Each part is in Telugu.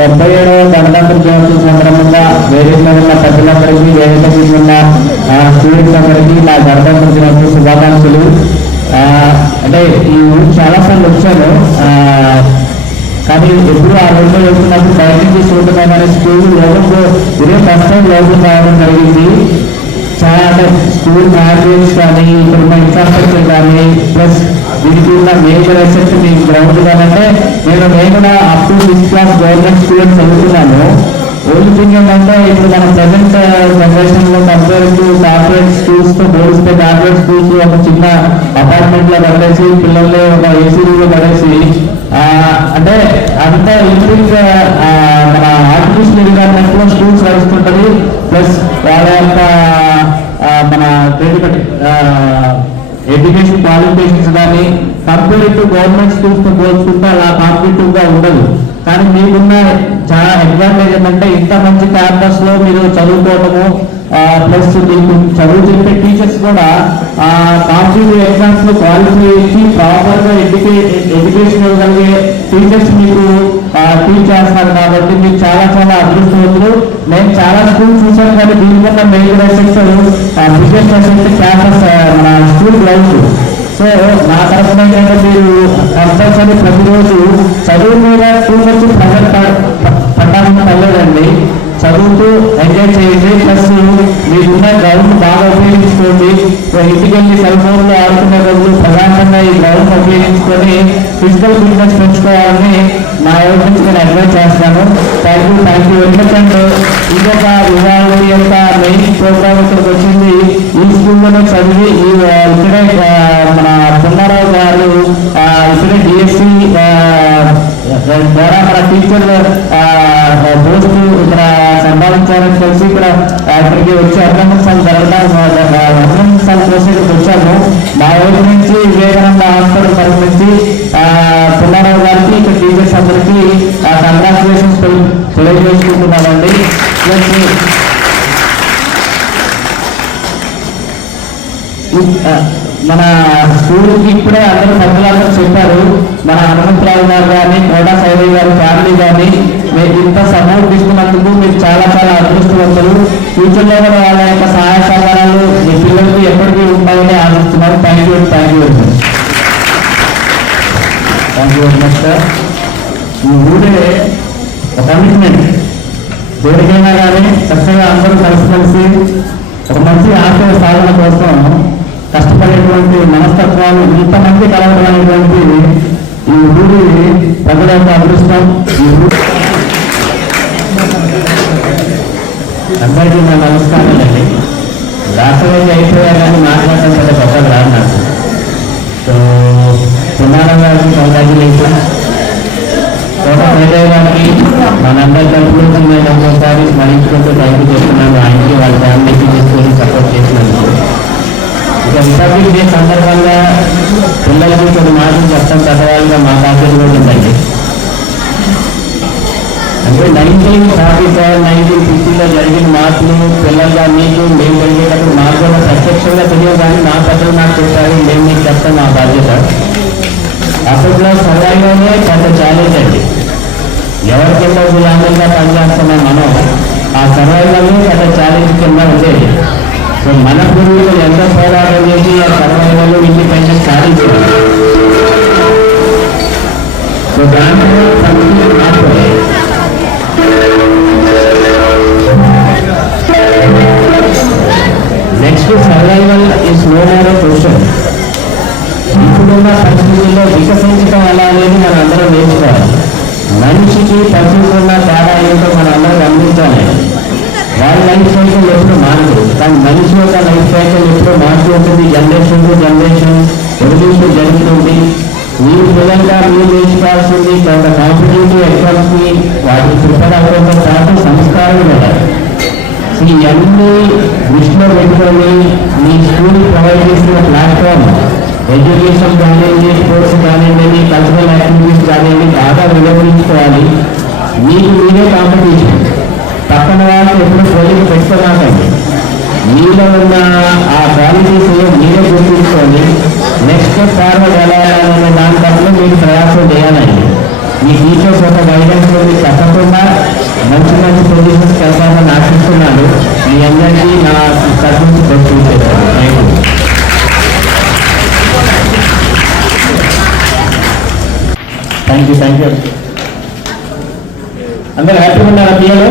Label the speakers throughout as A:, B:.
A: డెబ్బై ఏడవ గణతంత్ర దినోత్సవం సందర్భంగా వేదిక మీద ఉన్న పెద్దలందరికీ వేదిక మీద స్టూడెంట్స్ అందరికీ నా గణతంత్ర దినోత్సవ శుభాకాంక్షలు. అంటే ఈ ఊరు చాలాసార్లు వచ్చాను. కానీ ఎప్పుడు ఆ రోజులో వెళ్తున్నప్పుడు బయట నుంచి చూడటమే కానీ స్కూల్ లోపంలో ఇదే ఫస్ట్ టైం లోపల రావడం జరిగింది. చాలా అంటే స్కూల్ గ్రాడ్యుయేట్స్ కానీ ఇక్కడ ఉన్న ఇన్ఫ్రాస్ట్రక్చర్ కానీ ప్లస్ దీనికి ఉన్న మేజర్ అసెట్ మీ గ్రౌండ్ కానీ అంటే నేను నేను కూడా up to sixth class government school చదువుతున్నాను. ఓన్లీ థింగ్ ఏంటంటే ఇప్పుడు మన ప్రజెంట్ జనరేషన్ uh, లో కంపేర్ టు కార్పొరేట్ స్కూల్స్తో పోలిస్తే కార్పొరేట్ స్కూల్స్ ఒక చిన్న అపార్ట్మెంట్లో పడేసి పిల్లల్ని ఒక ఏసీ రూమ్లో పడేసి అంటే అంత ఇంప్రూవ్ మన ఆర్టిఫిషియల్ ఎన్విరాన్మెంట్లో స్కూల్స్ నడుస్తుంటది ప్లస్ వాళ్ళ యొక్క మన క్రెడిట్ ఎడ్యుకేషన్ క్వాలిఫికేషన్స్ కానీ కంపేర్ టు గవర్నమెంట్ స్కూల్స్తో పోల్చుకుంటే అలా కాంపిటేటివ్గా ఉండదు. కానీ మీకున్న చాలా అడ్వాంటేజ్ ఏంటంటే ఇంత మంచి క్యాంపస్లో మీరు చదువుకోవటము ప్లస్ మీకు చదువు చెప్పే టీచర్స్ కూడా కాంపిటేటివ్ ఎగ్జామ్స్లో క్వాలిఫై చేసి ప్రాపర్గా ఎడ్యుకేషన్ ఇవ్వగలిగే టీచర్స్ మీకు టీచ్ చేస్తారు కాబట్టి మీకు చాలా చాలా అదృష్టవంతులు. నేను చాలా స్కూల్ చూశాను కానీ దీనికన్నా main assets biggest asset campus మన స్కూల్ గ్రౌండ్ సో నా తరఫున ఏంటంటే మీరు కంపల్సరీ ప్రతిరోజు చదువు మీద టూ మచ్ ప్రెజర్ పట్టాల్సిన పర్లేదండి. చదువుతూ ఎంజాయ్ చేయండి. ప్లస్ మీరున్న గ్రౌండ్ బాగా ఉపయోగించుకోండి. ఇంటికి వెళ్ళి సెల్ ఫోన్లో ఆడుకునే బదులు ప్రధానంగా ఈ గ్రౌండ్ ఉపయోగించుకొని ఫిజికల్ ఫిట్నెస్ పెంచుకోవాలని నా వైపు నుంచి నేను అడ్వైజ్ చేస్తాను థ్యాంక్ యూ థ్యాంక్ యూ ఎందుకంటే మచ్ ఇంకొక వివాహం యొక్క మెయిన్ ప్రోగ్రామ్ ఇక్కడికి వచ్చింది. ఈ స్కూల్లోనే చదివి ఈ ఇక్కడే మన పున్నారావు గారు ఇక్కడే డిఎస్సి ద్వారా మన టీచర్లు పోస్ట్ ఇక్కడ సంపాదించాలని తెలిసి ఇక్కడ ఇక్కడికి వచ్చి అభినందించాలి జరగడానికి అభినందించాలి కోసం ఇక్కడికి వచ్చాము మా ఊరి నుంచి వివేకానంద హాస్పిటల్ తరఫు నుంచి పుల్లారావు గారికి ఇక్కడ టీచర్స్ అందరికీ కంగ్రాచులేషన్స్ తెలియజేసుకుంటున్నామండి ప్లస్ మన స్కూల్కి ఇప్పుడే అందరూ పెద్దలందరూ చెప్పారు. మన హనుమంతరావు గారు కానీ కోడా సైలి గారి ఫ్యామిలీ కానీ మీరు ఇంత సపోర్ట్ ఇస్తున్నందుకు మీరు చాలా చాలా అదృష్టవంతులు. ఫ్యూచర్లో కూడా వాళ్ళ యొక్క సహాయ సహకారాలు మీ పిల్లలకి ఎప్పటికీ ఉంటాయని ఆశిస్తున్నారు thank you thank you very much thank you very much sir ఈ ఊరే ఒక కమిట్మెంట్ దేనికైనా కానీ చక్కగా అందరూ కలిసిమెలిసి ఒక మంచి ఆశయ సాధన కోసం కష్టపడేటువంటి మనస్తత్వాలు ఇంతమంది కలవడం అనేటువంటి ఈ ఊరి ప్రజల యొక్క అదృష్టం. ఈ ఊరి అందరికీ నా నమస్కారాలండి రాష్ట్రపతి అయిపోయా కానీ మాట్లాడటం పెద్ద కొత్తగా రాదు నాకు. సో పునారం గారికి కంగ్రాచులేషన్స్ సర్వైవలే పెద్ద ఛాలెంజ్ అండి ఎవరి కింద గులామంగా పనిచేస్తున్నాం మనం ఆ సర్వైవల్ పెద్ద ఛాలెంజ్ కింద ఉండేది సో మన పూర్వీకులు ఎంతో పోరాటం చేసి ఆ సర్వైవల్ ఇండిపెండెన్స్ సాధించారు సో దాంట్లో సంస్కృతి మార్పు next survival is no more question పరిస్థితుల్లో వికసించడం ఎలా అనేది మనం అందరం నేర్చుకోవాలి. మనిషికి పశువుకున్న తేడా ఏంటో మనం అందరం గమనించాలి. వాళ్ళ లైఫ్ సైకిల్ ఎప్పుడు మారదు. కానీ మనిషి యొక్క లైఫ్ సైకిల్ ఎప్పుడు మారుతూ ఉంటుంది? జనరేషన్ టు జనరేషన్ ఎవల్యూషన్ జరుగుతుంది. మీరు పిల్లలుగా మీరు నేర్చుకోవాల్సింది కొంత కాంపిటేటివ్ ఎగ్జామ్స్ని వాటికి ప్రిపేర్ అవ్వడంతో పాటు సంస్కారం కూడా ఇవన్నీ దృష్టిలో పెట్టుకొని మీ స్కూల్ ప్రొవైడ్ చేసిన ప్లాట్ఫామ్ ఎడ్యుకేషన్ కానివ్వండి స్పోర్ట్స్ కానివ్వండి కల్చరల్ యాక్టివిటీస్ కానివ్వండి బాగా వివరించుకోవాలి మీకు మీరే కాంపిటీషన్ పక్కన వాళ్ళు ఎప్పుడు ప్రజలు పెట్టుకోమాకండి మీలో ఉన్న ఆ క్వాలిటీస్ మీరే గుర్తించుకోండి. నెక్స్ట్ ఫార్వర్డ్ ఎలా వెళ్ళాలనే దాని పట్ల మీరు ప్రయాసం చేయాలండి. మీ టీచర్స్ ఒక గైడెన్స్ మీరు తప్పకుండా మంచి మంచి పొజిషన్స్కి వెళ్తామని ఆశిస్తున్నాను. మీ అందరికీ నా తరఫు నుంచి థ్యాంక్ యూ థ్యాంక్ యూ అందరూ హ్యాపీగా ఉన్నారా పిల్లలు?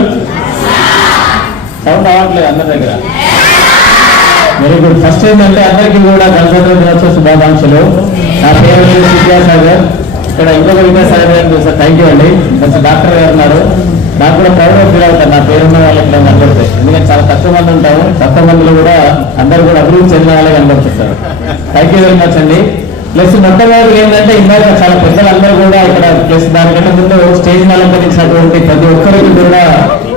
A: సౌండ్ అవ్వట్లేదు అందరి దగ్గర. వెరీ గుడ్ ఫస్ట్ ఏంటంటే అందరికీ కూడా గణతంత్ర దినోత్సవ శుభాకాంక్షలు. నా పేరు విద్యాసాగర్ ఇక్కడ ఇంకొక విద్యాసాగర్ గారు చూసారు థ్యాంక్ యూ అండి. కొంచెం డాక్టర్ గారు ఉన్నారు. నాకు కూడా ప్రౌడ్ ఫీల్ అవుతాను నా పేరున్న వాళ్ళు ఇక్కడ కనబడితే ఎందుకంటే చాలా తక్కువ మంది ఉంటాము తక్కువ మందిలో కూడా అందరూ కూడా అభివృద్ధి చెందిన వాళ్ళే కనబడుతుంటారు. థ్యాంక్ యూ వెరీ మచ్ అండి. ప్లస్ మొట్టమొదటి ఏంటంటే ఇందాక చాలా పెద్దలందరూ కూడా ఇక్కడ ప్లస్ దానికంటే ముందు స్టేజ్ అలంకరించినటువంటి ప్రతి ఒక్కరికి కూడా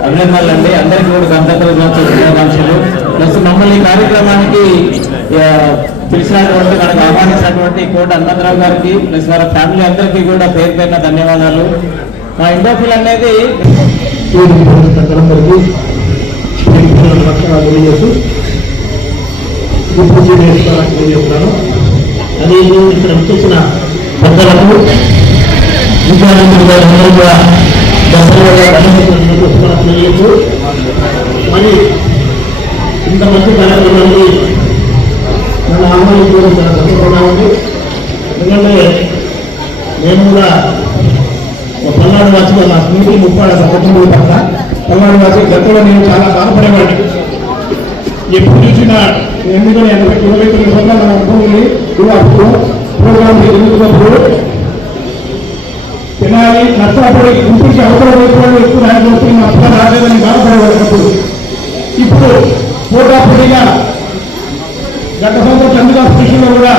A: అభినందనలు అండి అందరికీ కూడా గణతంత్ర శుభాకాంక్షలు ప్లస్ మమ్మల్ని ఈ కార్యక్రమానికి పిలిచినటువంటి మనకు ఆహ్వానించినటువంటి కోట అన్నదరావు గారికి ప్లస్ వారి ఫ్యామిలీ అందరికీ కూడా పేరు పేరున ధన్యవాదాలు. మా ఇండోఫిల్ అనేది
B: అందరికీ ఇప్పుడు తెలియజేస్తున్నాను అదే ఇక్కడ వచ్చేసిన పెద్దలకు విద్యార్థులు అందరూ కూడా దసరా నమస్కారం తెలియజేస్తూ మరి ఇంతమంది కార్యక్రమాన్ని నన్ను ఆహ్వానించడం చాలా సంతోషంగా ఉంది. ఎందుకంటే నేను కూడా ఒక పల్నాడు వాసిగా నా స్నేహితులు ముప్పాడ సంవత్సరం పట్ల పల్నాడు వాసి గతంలో నేను చాలా బాధపడేవాడిని. ఎప్పుడు చూసినా ఎందుకంటే ఎనభై ఇరవై తొమ్మిది సంవత్సరాల మన అనుభవం ఉంది అప్పుడు ప్రోగ్రామ్ ఎన్నుకున్నప్పుడు తినాలి నష్టపడి ఇంటికి అవసరం వైపు ఎక్కువ రాకపోతే మా అప్ప రాలేదని బాధపడేవాడినప్పుడు ఇప్పుడు పోటాపోటీగా గత సంవత్సరం చంద్రబాబు కృషిలో కూడా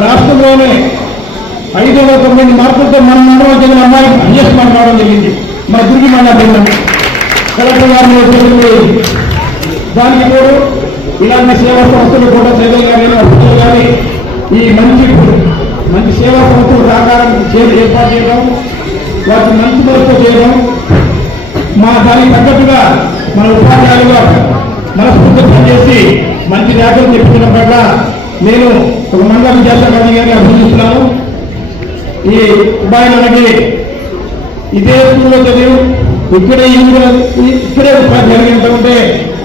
B: రాష్ట్రంలోనే ఐదు వందల తొమ్మిది మార్కులతో మన మండలం చెందిన అమ్మాయి హైయెస్ట్ మాట్లాడడం జరిగింది. మా గురికి మాట్లాడుతున్నాం కలెక్టర్ గారిని దానికి కూడా ఇలాంటి సేవా సంస్థలు కూడా చదివి కానీ కానీ ఈ మంచి మంచి సేవా సంస్థలు సహకారం చే- ఏర్పాటు చేయడం వాటి మంచి మనసుతో చేయడం మా దానికి తగ్గట్టుగా మన ఉపాధ్యాయులుగా మనస్ఫూర్తి పనిచేసి మంచి జాగ్రత్త చెప్పించడం పట్ల నేను ఒక మండల విద్యాశాఖ అధికారిని అభినందిస్తున్నాను. ఈ అబ్బాయి మనకి ఇదే స్కూల్లో చదివి ఇక్కడే ఇక్కడే ఉపాధ్యాయులు ఎంత ఉంటే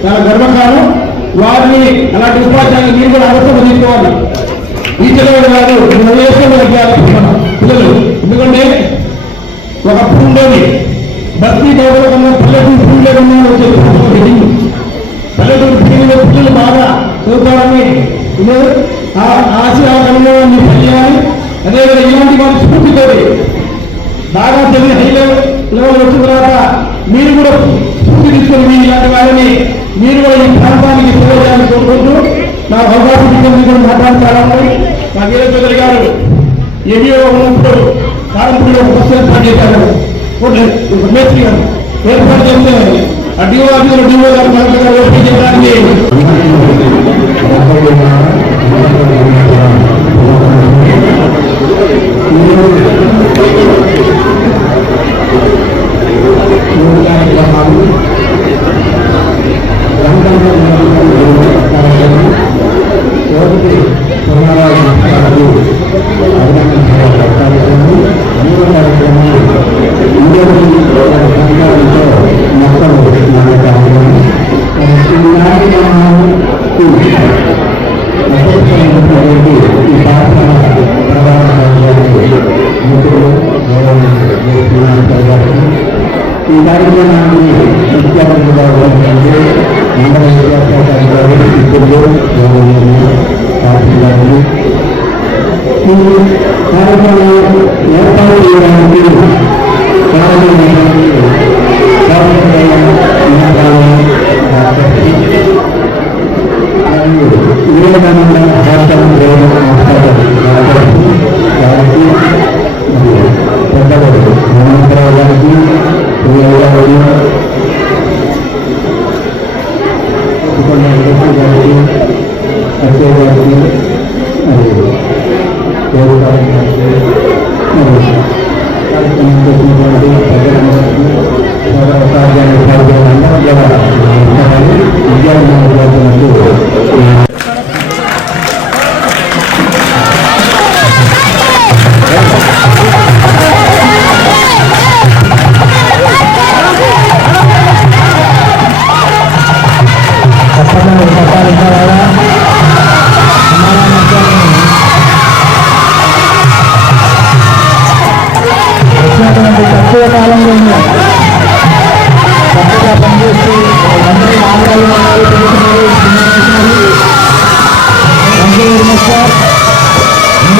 B: చాలా గర్వకారం వారిని అలాంటి ఉపాధ్యాయులు మీరు కూడా అవసరం తీసుకోవాలి. టీచర్ కాదు పిల్లలు ఎందుకంటే ఒకప్పుడు ఉండేది బస్తీ డెవలప్ కన్నా పల్లెటూరు స్కూల్లో ఉన్నాను చెప్పి పల్లెటూరు స్కూల్లో పిల్లలు బాగా చదువుతారని ఇదే ఆశయాలను పనిచేయాలి అదేవిధంగా ఇలాంటి వారి స్ఫూర్తితో బాగా తెలియని హై లెవెల్ లెవెల్ వచ్చిన తర్వాత మీరు కూడా స్ఫూర్తి తీసుకొని మీ ఇలాంటి వారిని మీరు కూడా ఈ ప్రాంతానికి సేవ చేయాలని కోరుకుంటూ నాకు అవకాశం ఇచ్చిన మీరు మాట్లాడతారని మా వీర చౌదరి గారు ఎడియో ఉన్నప్పుడు కారంపూడిలో ఒక బస్సు ఏర్పాటు చేశారు ఒక మేస్త్రి గారు ఏర్పాటు చేస్తే ఆ డిఓ ఆఫీసులో డిఓ గారు కలెక్టర్ గారు ఓపెన్ చేయడానికి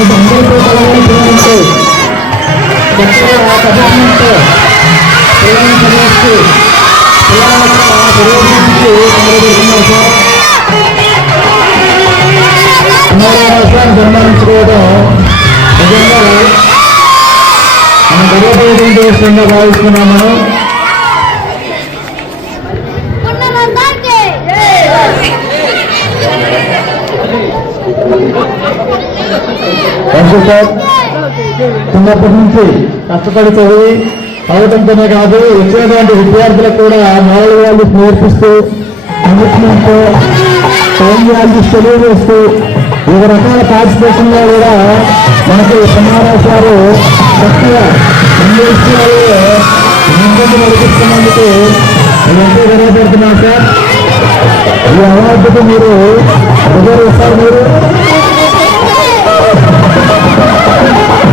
C: మనకి అందరికీ కలగాలి పిల్లలంటే చక్కగా కమిట్మెంట్ పిల్లలను చదివిస్తూ పిల్లల యొక్క పురోగతికి మొదలుపెడుతున్నారు సార్ పునరావాసాన్ని సన్మానించుకోవడం నిజంగా మనం గర్వపడేటువంటి విషయంగా భావిస్తున్నాం మనం థ్యాంక్ చిన్నప్పటి నుంచి కష్టపడి చదివి అవటంతోనే కాదు వచ్చేటువంటి విద్యార్థులకు కూడా మోడల్ వాల్యూస్ నేర్పిస్తూ కమిట్మెంట్తో టైం వాల్యూస్ తెలియజేస్తూ వివిధ రకాల పార్టిసిపేషన్లో కూడా మనకి సమారాజ్ గారు చక్కగా అన్ని విషయాల్లో ముందుకు నడిపిస్తున్నందుకు నేను ఎంతో గర్వపడుతున్నాను సార్. ఈ అవార్డుకు మీరు ఎవరు సార్ మీరు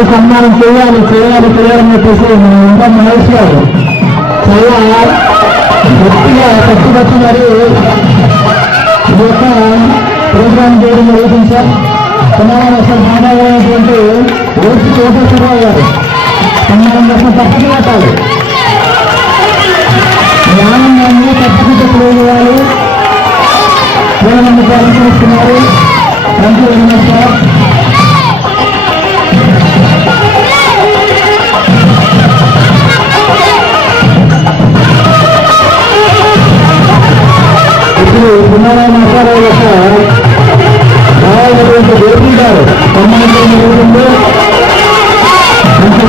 C: పున్నారా సన్మానం చేయాలి చేయాలి చేయాలని చెప్పేసి మన ఇంకా మహేష్ గారు చాలా గట్టిగా కట్టుబట్టి మరి ఈ యొక్క ప్రోగ్రామ్ చేయడం జరుగుతుంది సార్. పున్నారా మాస్టర్ మాట్లాడేటువంటి ఓసి కోటేశ్వరరావు గారు సన్మానం కోసం తప్పక పెట్టాలి. ఈ ఆనందాన్ని తప్పకుండా తెలియజేయాలి వేల ప్రారంభిస్తున్నారు thank you very much sir. ఇప్పుడు పునరాయ యొక్క రావాలటువంటి దేవి గారు సన్మానించడం జరుగుతుంది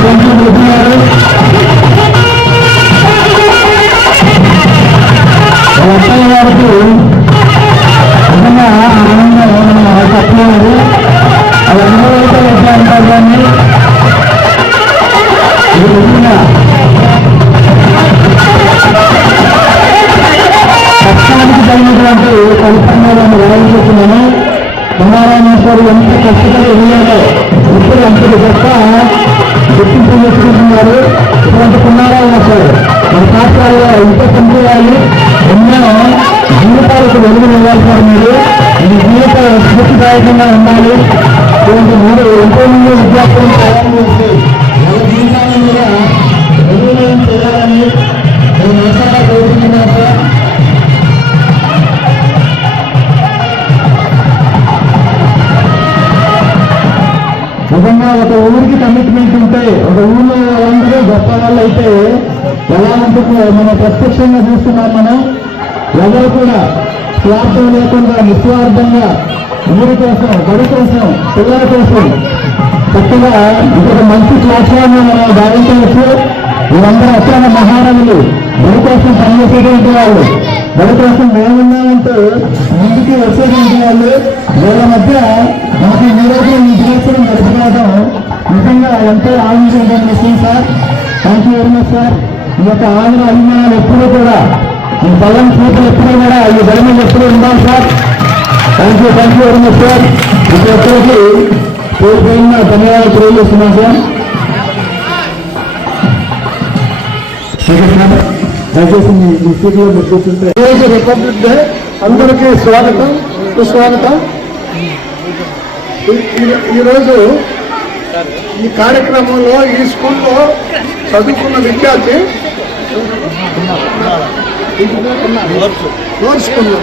C: కొంచెం వాళ్ళ అత్తయ్య గారికి అయితే ఎలా ఉంటుందో మనం ప్రత్యక్షంగా చూస్తున్నాం మనం? ఎవరు కూడా స్వార్థం లేకుండా నిస్వార్థంగా ఊరి కోసం బడి కోసం పిల్లల కోసం చక్కగా ఇంకొక మంచి ప్లాట్ఫామ్ మనం భావించవచ్చు. వీరందరూ అత్యంత మహారాజులు బడి కోసం పనిచేసేటువంటి వాళ్ళు. బడి కోసం మేమున్నామంటూ ముందుకి వచ్చేటువంటి వాళ్ళు. వీళ్ళ మధ్య మనకి ఈ రోజు ఈ దినోత్సవం గడుపుకోవడం నిజంగా ఎంతో ఆనందించడం విషయం sir. Thank you very much sir ఈ యొక్క ఆంధ్ర అభిమానాలు ఎప్పుడూ కూడా ఈ బలం చూపులు ఎప్పుడూ కూడా ఈ బలం ఎప్పుడూ ఉండాలి sir. Thank you thank you very much sir ప్రతి ఒక్కరికి కోల్పోయిన ధన్యవాదాలు తెలియజేస్తున్నాం సార్ దయచేసి మీ సీట్లో కూర్చుంటే. Republic day. అందరికీ స్వాగతం. సుస్వాగతం. ఈరోజు ఈ కార్యక్రమంలో ఈ స్కూల్లో చదువుకున్న విద్యార్థి ఓర్చుకున్నాం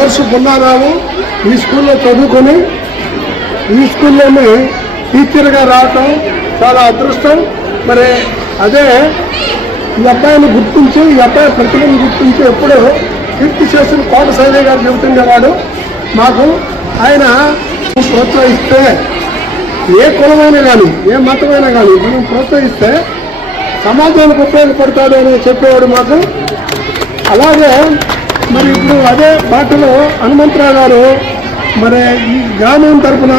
C: ఓర్సు పున్నారావు ఈ స్కూల్లో చదువుకొని ఈ స్కూల్లోనే టీచర్గా రావటం చాలా అదృష్టం. మరి అదే ఈ అబ్బాయిని గుర్తించి ఈ అబ్బాయి ప్రతిభను గుర్తించి ఎప్పుడు కీర్తి చేసిన కోట సైదయ్య గారు చెబుతుండేవాడు. మాకు ఆయన ప్రోత్సహిస్తే
D: ఏ కులమైనా కానీ ఏ మతమైనా కానీ మనం ప్రోత్సహిస్తే సమాజానికి ఉపయోగపడతాడు అని చెప్పేవాడు మాత్రం అలాగే మరి ఇప్పుడు అదే బాటలో హనుమంతరావు గారు మరి ఈ గ్రామం తరపున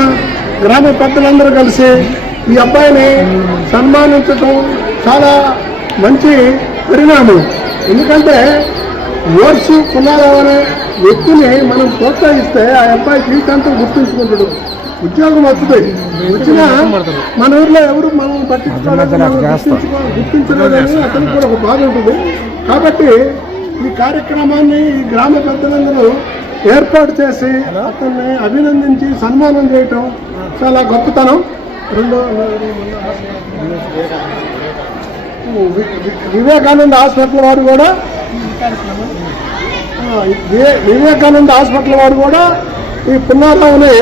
D: గ్రామ పెద్దలందరూ కలిసి ఈ అబ్బాయిని సన్మానించడం చాలా మంచి పరిణామం. ఎందుకంటే ఓర్సు పునారావు అనే వ్యక్తిని మనం ప్రోత్సహిస్తే ఆ అబ్బాయి జీవితాంతం గుర్తుంచుకుంటాడు. ఉద్యోగం వస్తుంది. వచ్చినా మన ఊర్లో ఎవరు మనం గుర్తించలేదని అతనికి కూడా ఒక బాధ ఉంటుంది. కాబట్టి ఈ కార్యక్రమాన్ని ఈ గ్రామ పెద్దలందరూ ఏర్పాటు చేసి అతన్ని అభినందించి సన్మానం చేయటం చాలా గొప్పతనం. రెండో వివేకానంద హాస్పిటల్ వారు కూడా వివేకానంద హాస్పిటల్ వారు కూడా ఈ పున్నారావుని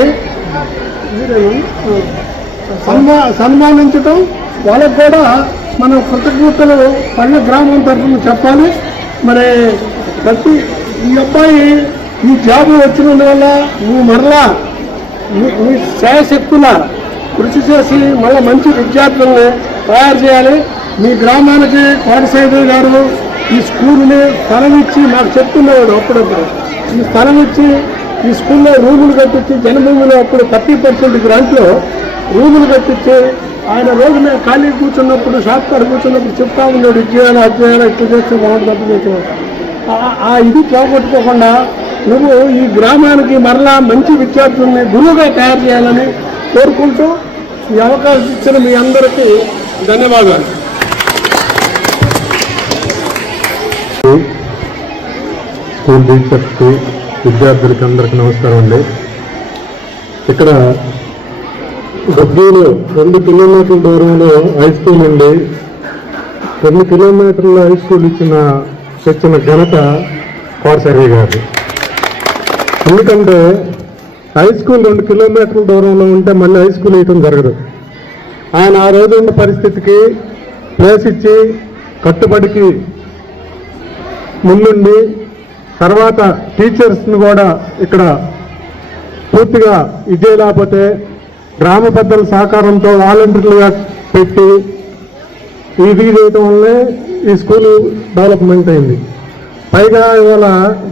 D: సన్మా సన్మానించటం వాళ్ళకు కూడా మనం కృతజ్ఞతలు పల్లె గ్రామం తరఫున చెప్పాలి. మరి ప్రతి ఈ అబ్బాయి ఈ జాబ్ వచ్చినందువల్ల నువ్వు మరలా నీ- శాయశక్తుల కృషి చేసి మళ్ళీ మంచి విద్యార్థుల్ని తయారు చేయాలి. మీ గ్రామానికి కోటసైదు గారు ఈ స్కూల్ని స్థలం ఇచ్చి నాకు చెప్తున్నాడు అప్పుడప్పుడు. ఈ స్థలం ఇచ్చి ఈ స్కూల్లో రూములు కట్టించి జనభూమిలో అప్పుడు థర్టీ పర్సెంట్ గ్రాంట్లో రూములు కట్టించి ఆయన రోజున ఖాళీ కూర్చున్నప్పుడు షాప్ కాడ కూర్చున్నప్పుడు చెప్తా ఉన్నాడు ఇది చేయాలి అది చేయాలి ఇట్లా చేస్తే బాగుంటుంది ఆ- ఆ ఇది పోగొట్టుకోకుండా నువ్వు ఈ గ్రామానికి మరలా మంచి విద్యార్థుల్ని గురువుగా తయారు చేయాలని కోరుకుంటూ ఈ అవకాశం ఇచ్చిన మీ అందరికీ ధన్యవాదాలు.
E: స్కూల్ టీచర్స్కి విద్యార్థులకి అందరికీ నమస్కారం అండి. ఇక్కడ గద్దీలో రెండు కిలోమీటర్ల దూరంలో హై స్కూల్ ఉంది రెండు కిలోమీటర్ల హై స్కూల్ ఇచ్చిన తెచ్చిన ఘనత కోటసర్వి గారు ఎందుకంటే హై స్కూల్ రెండు కిలోమీటర్ల దూరంలో ఉంటే మళ్ళీ హై స్కూల్ వేయటం జరగదు. ఆయన ఆ రోజు ఉన్న పరిస్థితికి ప్లేస్ ఇచ్చి కట్టుబడికి ముందుండి తర్వాత టీచర్స్ని కూడా ఇక్కడ పూర్తిగా ఇదే లేకపోతే గ్రామ పెద్దల సహకారంతో వాలంటీర్లుగా పెట్టి ఇది చేయటం వల్లే ఈ స్కూల్ డెవలప్మెంట్ అయింది. పైగా ఇవాళ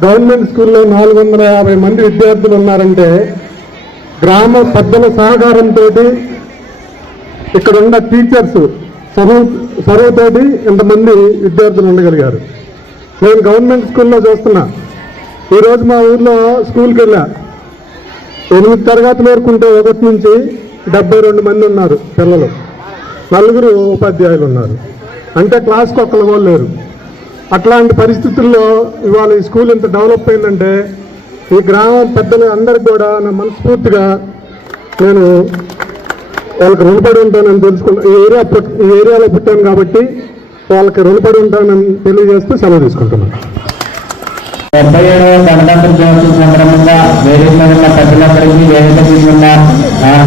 E: గవర్నమెంట్ స్కూల్లో నాలుగు వందల యాభై మంది విద్యార్థులు ఉన్నారంటే గ్రామ పెద్దల సహకారంతో ఇక్కడ ఉన్న టీచర్స్ చదువు చదువుతోటి ఇంతమంది విద్యార్థులు ఉండగలిగారు. నేను గవర్నమెంట్ స్కూల్లో చూస్తున్నా. ఈరోజు మా ఊర్లో స్కూల్కి వెళ్ళా. ఎనిమిది తరగతి వరకు ఉంటే ఒకటి నుంచి డెబ్బై రెండు మంది ఉన్నారు పిల్లలు. నలుగురు ఉపాధ్యాయులు ఉన్నారు. అంటే క్లాస్కి ఒక్కరు కూడా లేరు. అట్లాంటి పరిస్థితుల్లో ఇవాళ ఈ స్కూల్ ఇంత డెవలప్ అయిందంటే ఈ గ్రామం పెద్దలు అందరికి కూడా నా మనస్ఫూర్తిగా నేను వాళ్ళకి రుణపడి ఉంటానని తెలుసుకున్నా. ఈ ఏరియా ఈ ఏరియాలో పుట్టాను కాబట్టి వాళ్ళకి రుణపడి ఉంటానని తెలియజేస్తూ సెలవు తీసుకుంటున్నాను.
A: డెబ్బై ఏడవ గణతంత్ర దినోత్సవం సందర్భంగా వేదిక మీద ఉన్న ప్రజలందరికీ వేదిక మీద ఉన్న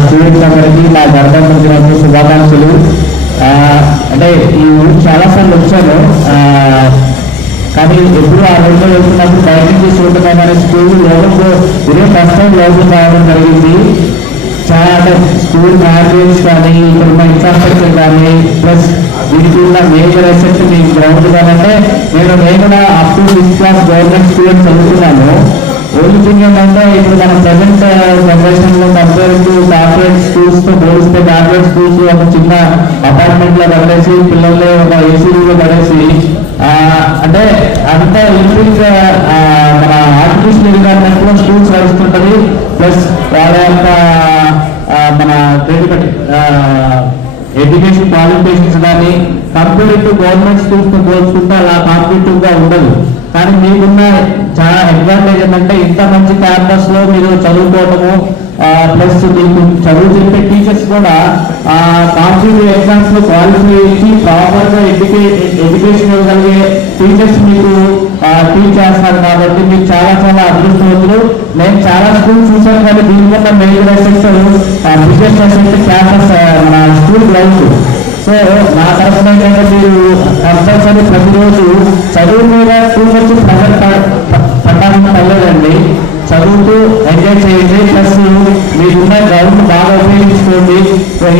A: స్టూడెంట్స్ అందరికీ నా గణతంత్ర దినోత్సవ శుభాకాంక్షలు అంటే ఈ ఊరు చాలాసార్లు వచ్చాను. కానీ ఎప్పుడు ఆ రోజులో వెళ్తున్నప్పుడు బయట నుంచి చూడటమే కానీ స్కూల్ లోపల ఇదే ఫస్ట్ టైం లోపల రావడం జరిగింది. చాలా అంటే స్కూల్ మ్యారేజ్ కానీ ఇక్కడ ఉన్న ఇన్ఫ్రాస్ట్రక్చర్ కానీ ప్లస్ వీటికి ఉన్న మేజర్ ఎఫెక్ట్ మీ గ్రౌండ్ కానీ అంటే నేను నేను up to sixth class government school చదువుతున్నాను. ఓన్లీ థింగ్ ఏంటంటే ఇప్పుడు మన ప్రజెంట్ జనరేషన్ uh, లో కంపేర్ టు కార్పొరేట్ స్కూల్స్తో పోలిస్తే కార్పొరేట్ స్కూల్స్ ఒక చిన్న అపార్ట్మెంట్లో పడేసి పిల్లల్ని ఒక ఏసీ లో పడేసి అంటే అంత ఇంక్రీజ్ uh, మన ఆర్టిఫిషియల్ ఎన్విరాన్మెంట్లో స్కూల్స్ నడుస్తుంటది ప్లస్ వాళ్ళ యొక్క మన క్రెడిట్ ఎడ్యుకేషన్ క్వాలిఫికేషన్స్ కానీ కంపేర్ టు గవర్నమెంట్ స్కూల్స్ పోల్చుకుంటే అలా కాంపిటేటివ్గా ఉండదు. కానీ మీకున్న చాలా అడ్వాంటేజ్ ఏంటంటే ఇంత మంచి క్యాంపస్లో మీరు చదువుకోవటము ప్లస్ మీకు చదువు చెప్పే టీచర్స్ కూడా కాంపిటేటివ్ ఎగ్జామ్స్లో క్వాలిఫై ఇచ్చి ప్రాపర్గా ఎడ్యుకేట్ ఎడ్యుకేషన్ ఇవ్వగలిగే టీచర్స్ మీకు టీచ్ చేస్తారు కాబట్టి మీరు చాలా చాలా అదృష్టవంతులు. నేను చాలా స్కూల్స్ చూశాను కానీ దీనికన్నా main asset biggest asset campus మన స్కూల్ గ్రౌండ్ సో నా తరఫున ఏంటంటే మీరు కంపల్సరీ ప్రతిరోజు చదువు మీద టూ వచ్చి ప్రెజర్ పడ్డానికి పర్లేదండి చదువుతూ ఎంజాయ్ చేయండి. ప్లస్ మీరున్న గ్రౌండ్ బాగా ఉపయోగించుకోండి.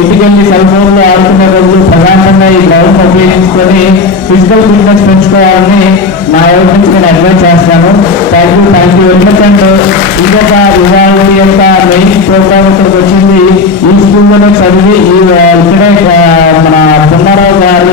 A: ఇంటికి వెళ్ళి సెల్ ఫోన్లో ఆడుకునే రోజులు ప్రశాంతంగా ఈ గ్రౌండ్ ఉపయోగించుకొని ఫిజికల్ ఫిట్నెస్ పెంచుకోవాలని నా ఎవరి నుంచి నేను అడ్వైస్ చేస్తాను థ్యాంక్ యూ థ్యాంక్ యూ ఎందుకంటే ఇంకొక ఇవాళ యొక్క మెయిన్ ప్రోగ్రామ్ ఇక్కడికి వచ్చింది. ఈ స్కూల్లోనే చదివి ఈ ఇక్కడే మన పున్నారావు గారు